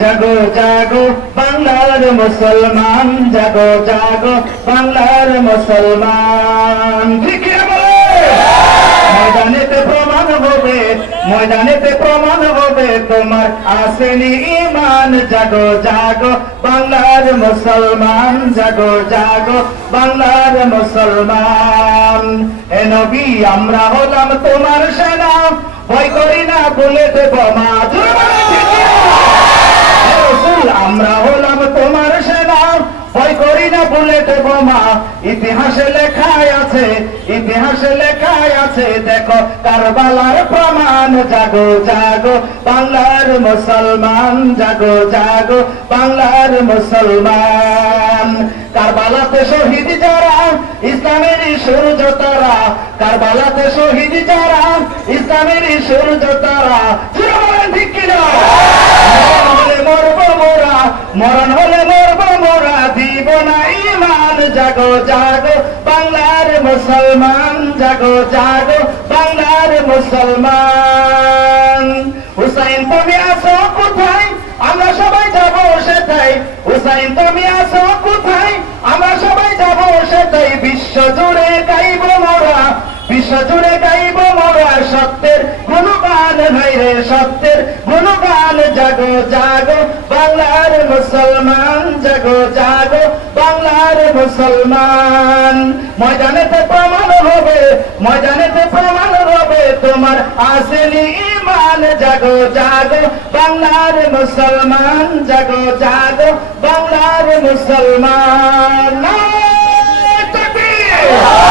জাগো জাগো বাংলার মুসলমান, জাগো জাগো বাংলার মুসলমান। ঠিক বলে ময়দানেতে প্রমাণ হবে, ময়দানেতে প্রমাণ হবে তোমার আসেনি ঈমান। জাগো জাগো বাংলার মুসলমান, জাগো জাগো বাংলার মুসলমান। হে নবী আমরা হলাম তোমার সেনা, ভয় করি না বলে দেব মা। আমরা হলাম তোমার সেনা, ভয় করি না বুলেট বোমা। ইতিহাসে লেখায় আছে, ইতিহাসে লেখায় আছে, দেখো কারবালার প্রমাণ। জাগো জাগো বাংলার মুসলমান, জাগো জাগো বাংলার মুসলমান। কারবালাতে শহীদ যারা ইসলামেরই সূর্য তারা, কারবালাতে শহীদ যারা ইসলামেরই সূর্য তারা। ঠিক কিনা? মরণ হলে মরব মোরা, দিব না ঈমান। জাগো জাগো বাংলার মুসলমান, জাগো জাগো বাংলার মুসলমান। হুসাইন তুমি আছো কোথায়, আমরা সবাই যাব সেটাই। হুসাইন তুমি আছো কোথায়, আমরা সবাই যাব সেটাই। বিশ্ব জুড়ে গাইব মোরা, বিশ্ব জুড়ে গাইব মোরা সত্যের গুণগান। ভাইরে সত্যের গুণগান। জাগো জাগো বাংলার মুসলমান, জাগো জাগো বাংলার মুসলমান। ময়দানেতে প্রমাণ হবে, ময়দানেতে প্রমাণ হবে তোমার আসেনি ঈমান। জাগো জাগো বাংলার মুসলমান, জাগো জাগো বাংলার মুসলমান। নারে তাকবীর।